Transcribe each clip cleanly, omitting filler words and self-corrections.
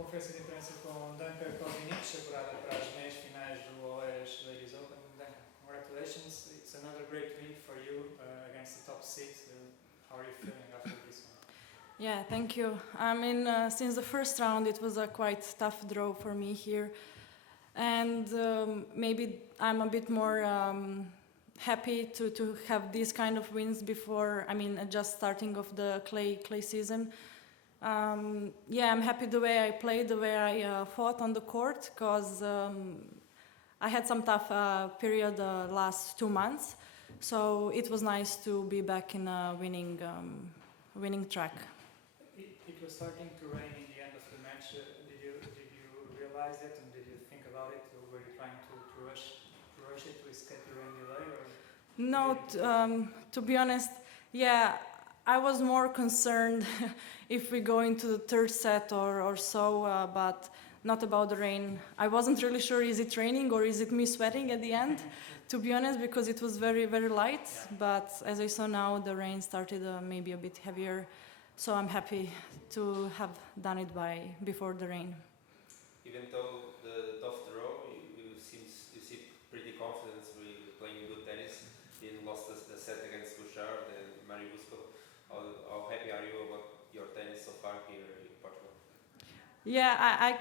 Conferência de imprensa com Danka e Kovinic, apurada para as meias finais do Oeiras Ladies Open. Danka, congratulations. It's another great win for you against the top six. How are you feeling after this one? Yeah, thank you. I mean, since the first round, it was a quite tough draw for me here. And maybe I'm a bit more happy to have these kind of wins before, just starting of the clay season. Yeah, I'm happy the way I played, the way I fought on the court, because I had some tough period the last 2 months. So it was nice to be back in a winning track. It was starting to rain in the end of the match. Did you realize that, and did you think about it? Or were you trying to rush it to escape the rain delay? Or No, to be honest, yeah, I was more concerned if we go into the third set or so, but not about the rain. I wasn't really sure, is it raining or is it me sweating at the end, to be honest, because it was very, very light. Yeah. But as I saw now, the rain started maybe a bit heavier. So I'm happy to have done it before the rain. Even though the tough draw, you seem pretty confident with playing good tennis. You lost the set against Bouchard and Mari Busco. How happy are you about your tennis so far here in Portugal? Yeah, I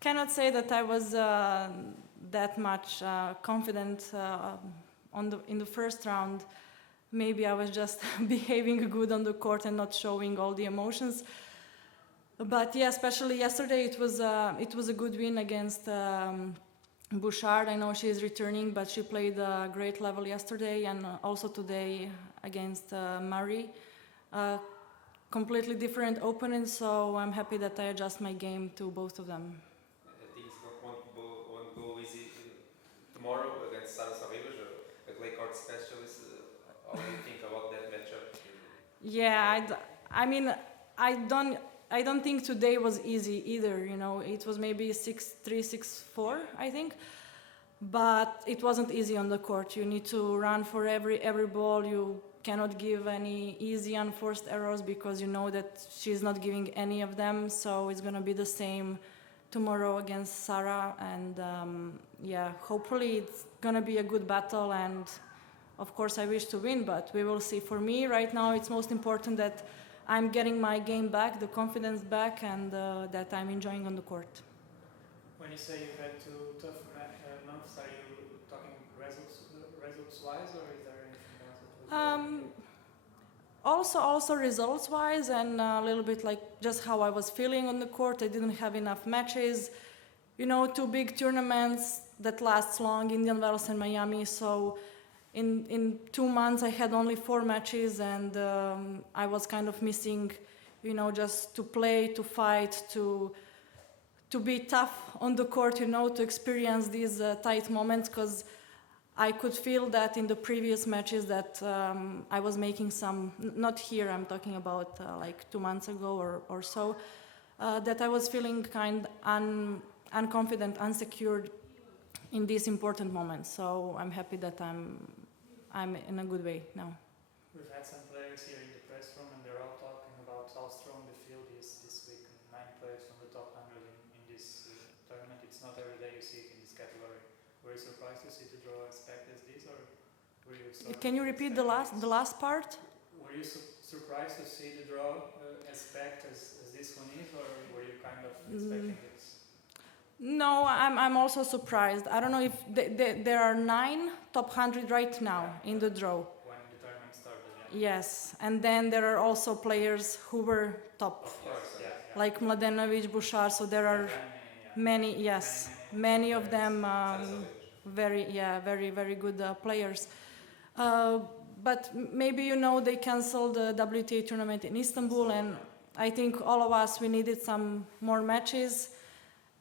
cannot say that I was that much confident in the first round. Maybe I was just behaving good on the court and not showing all the emotions. But yeah, especially yesterday, it was a good win against Bouchard. I know she is returning, but she played a great level yesterday, and also today against Mari. Completely different opponents, so I'm happy that I adjust my game to both of them. Things won't go easy tomorrow against Sara Sorribas, a clay court specialist. How do you think about that matchup? Yeah, I don't think today was easy either. You know, it was maybe 6-3, 6-4, I think, but it wasn't easy on the court. You need to run for every ball. You cannot give any easy unforced errors because you know that she's not giving any of them. So it's gonna be the same tomorrow against Sarah, and yeah, hopefully it's gonna be a good battle. And of course, I wish to win, but we will see. For me, right now, it's most important that I'm getting my game back, the confidence back, and that I'm enjoying on the court. when you say you've had 2 tough months, are you talking results-wise, or is there anything else that was Also results-wise, and a little bit like just how I was feeling on the court. I didn't have enough matches. You know, 2 big tournaments that lasts long, Indian Wells and Miami. So in 2 months, I had only 4 matches, and I was kind of missing, you know, just to play, to fight, to be tough on the court, you know, to experience these tight moments, because I could feel that in the previous matches that I was making some, not here, I'm talking about like 2 months ago or so, that I was feeling kind unconfident, unsecured in these important moments. So I'm happy that I'm in a good way now. We've had some players here in the press room, and they're all talking about how strong the field is this week. 9 players from the top 100 in this tournament. It's not every day you see it in this category. Were you surprised to see the draw as packed as this, or were you? Can you repeat the last part? Were you surprised to see the draw as packed as this one is, or were you kind of expecting it? No, I'm also surprised. I don't know if there are 9 top 100 right now in the draw. When the tournament started, yeah. Yes, and then there are also players who were top, Of course, yeah. like Mladenovic, Bouchard. So there are many, yes, many of them very, very good players. But maybe you know they canceled the WTA tournament in Istanbul, and I think all of us, we needed some more matches.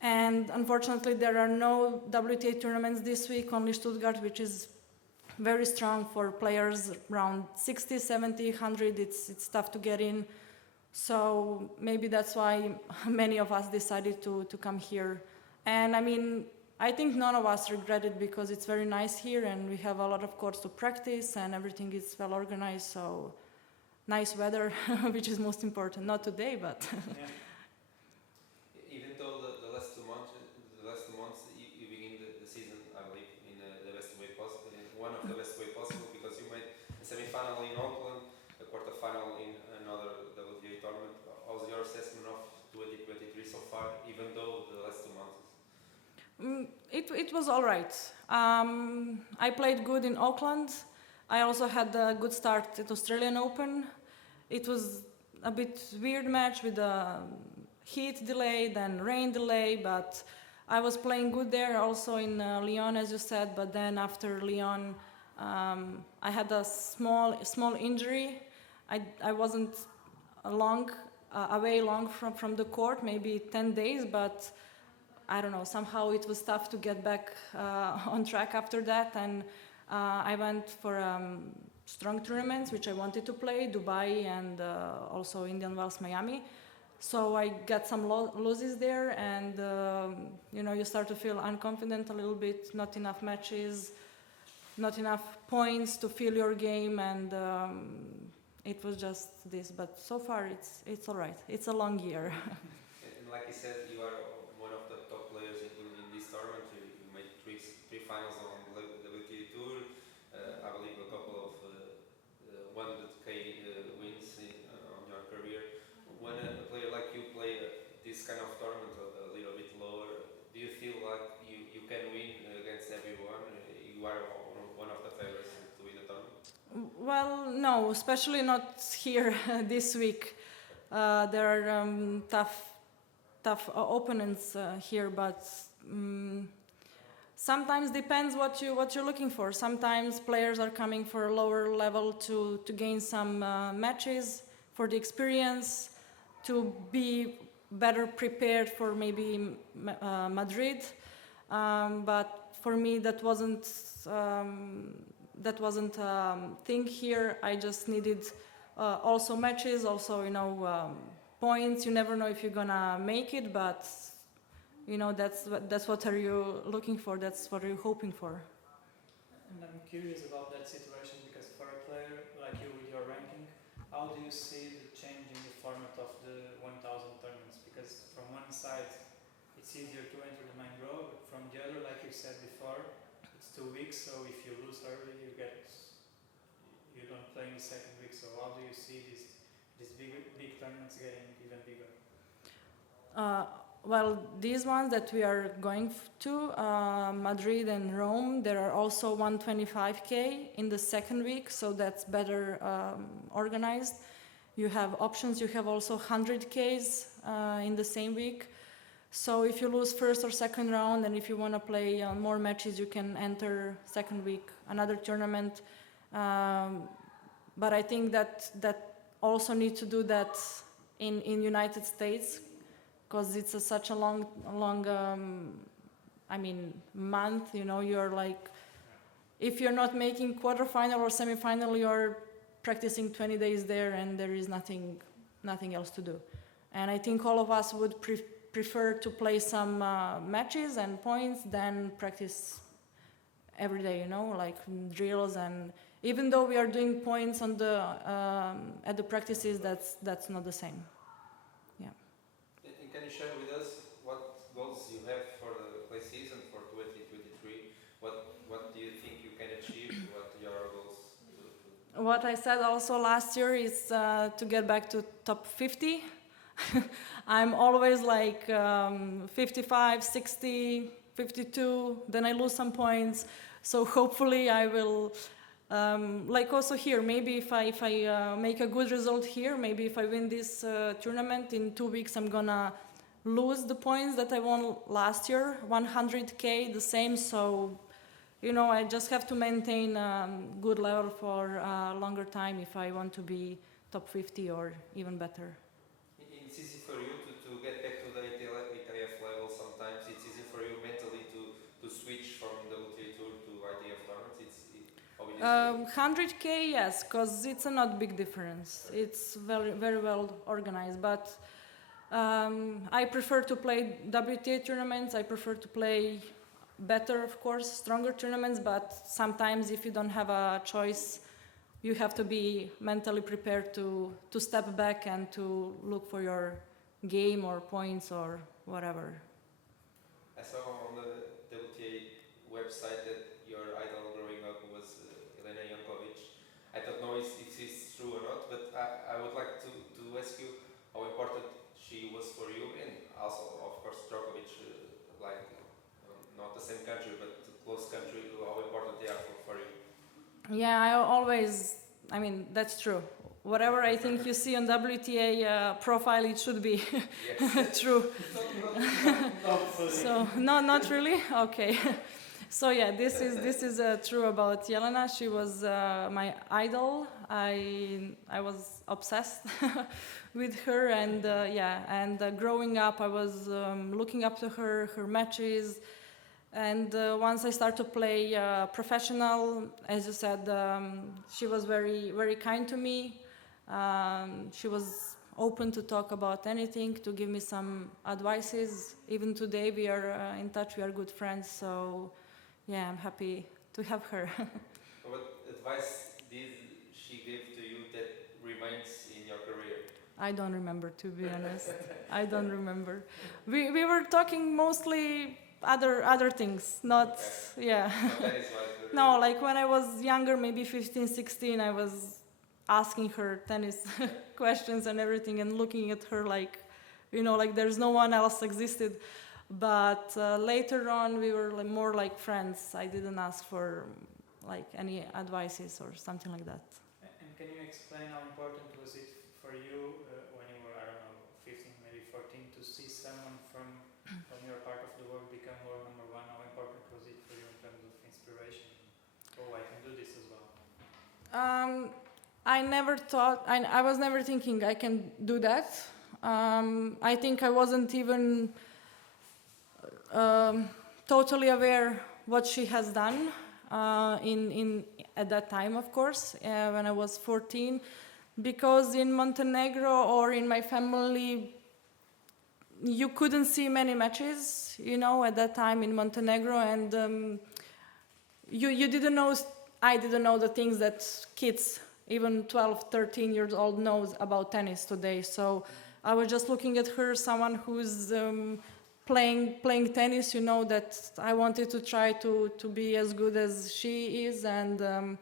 And unfortunately, there are no WTA tournaments this week, only Stuttgart, which is very strong for players around 60, 70, 100. It's tough to get in. So maybe that's why many of us decided to come here. And I mean, I think none of us regret it because it's very nice here and we have a lot of courts to practice and everything is well organized. So nice weather, which is most important. Not today, but... Even though It was all right. I played good in Auckland. I also had a good start at Australian Open. It was a bit weird match with a heat delay, then rain delay, but I was playing good there also in Lyon, as you said, but then after Lyon, I had a small injury. I wasn't away long from the court, maybe 10 days, but I don't know, somehow it was tough to get back on track after that, and I went for strong tournaments which I wanted to play, Dubai and also Indian Wells, Miami. So I got some losses there, and you start to feel unconfident a little bit, not enough matches, not enough points to feel your game, and it was just this. But so far it's all right. It's a long year. And like you said, you are one of the top players in this tournament. You made three finals on the WTA Tour. I believe a couple of 100k wins on your career. When a player like you play this kind of tournament a little bit lower, do you feel like you can win against everyone? You are one of the favorites to win the tournament? Well, no, especially not here this week. There are tough opponents here, but sometimes depends what you're looking for. Sometimes players are coming for a lower level to gain some matches for the experience, to be better prepared for maybe Madrid. But for me, that wasn't thing here. I just needed also matches, also points. You never know if you're gonna make it, but that's what are you looking for. That's what are you hoping for. And I'm curious about that situation, because for a player like you with your ranking, how do you see the change in the format of the 1000 tournaments? Because from one side it's easier to enter the main draw, but from the other, like you said before, it's 2 weeks, so if you lose early you don't play in the second week. So how do you see these big tournaments getting even bigger? Well, these ones that we are going to, Madrid and Rome, there are also 125k in the second week, so that's better organized. You have options, you have also 100ks in the same week. So if you lose first or second round, and if you want to play more matches, you can enter second week another tournament. But I think that also need to do that in United States, because it's such a long month. You're like, if you're not making quarterfinal or semifinal, you're practicing 20 days there, and there is nothing else to do. And I think all of us would prefer to play some matches and points than practice every day, like drills. And even though we are doing points on the at the practices, that's not the same. Yeah. And can you share with us what goals you have for the play season for 2023? What do you think you can achieve? What are your goals? What I said also last year is to get back to top 50. I'm always like 55, 60, 52, then I lose some points. So hopefully I will, like also here, maybe if I make a good result here, maybe if I win this tournament in 2 weeks, I'm gonna lose the points that I won last year, 100k, the same. So, I just have to maintain good level for a longer time if I want to be top 50 or even better. It's easy for you to get back to the ITF level sometimes. It's easy for you mentally to switch from the WTA Tour to ITF tournaments. 100k, yes, because it's a not big difference. It's very, very well organized. But I prefer to play WTA tournaments. I prefer to play better, of course, stronger tournaments. But sometimes if you don't have a choice, you have to be mentally prepared to step back and to look for your game or points or whatever. I saw on the WTA website that your idol growing up was Kovinic. I don't know if it's true or not, but I would like to ask you how important she was for you, and also, of course, Djokovic, Yeah, I mean, that's true. Whatever I think you see on WTA profile, it should be Yes. true. Hopefully. So, no, not really? Okay. So yeah, this is true about Jelena. She was my idol. I was obsessed with her, and growing up, I was looking up to her matches. And once I started to play professional, as you said, she was very, very kind to me. She was open to talk about anything, to give me some advices. Even today, we are in touch. We are good friends. So, yeah, I'm happy to have her. What advice did she give to you that remains in your career? I don't remember, to be honest. I don't remember. We were talking mostly other things, not yeah. That is what No, like when I was younger, maybe 15, 16, I was asking her tennis questions and everything and looking at her like, like there's no one else existed. But later on, we were more like friends. I didn't ask for like any advices or something like that. And can you explain how important was it for you when you were, I don't know, 15, maybe 14, to see someone from your part of the world become world number one? How important was it for you in terms of inspiration? Oh, I can do this as well. I never thought, I was never thinking I can do that. I think I wasn't even totally aware what she has done at that time, of course, when I was 14, because in Montenegro or in my family, you couldn't see many matches, at that time in Montenegro, and you didn't know, I didn't know the things that kids, even 12, 13 years old, knows about tennis today. So I was just looking at her, someone who's playing tennis, that I wanted to try to be as good as she is, and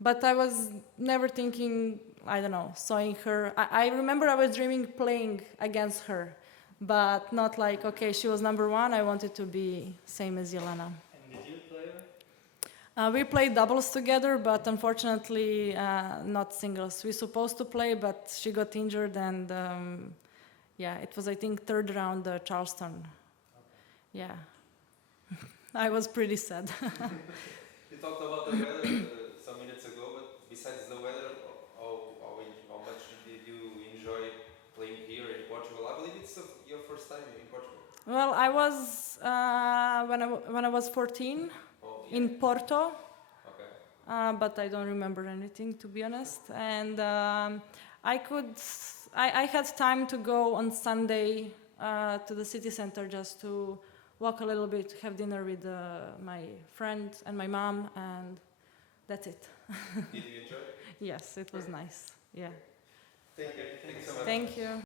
but I was never thinking, I don't know, seeing her. I remember I was dreaming playing against her, but not like, okay, she was number one, I wanted to be same as Jelena. And did you play her? We played doubles together, but unfortunately not singles. We supposed to play, but she got injured, and it was, I think, third round Charleston. Okay. Yeah. I was pretty sad. You talked about the weather some minutes ago, but besides the weather, how much did you enjoy playing here in Portugal? I believe it's your first time in Portugal. Well, I was when I was 14 in Porto, but I don't remember anything, to be honest. And I had time to go on Sunday to the city center just to walk a little bit, have dinner with my friend and my mom, and that's it. Did you enjoy it? Yes, it was nice. Yeah. Thank you. Thank you so much. Thank you.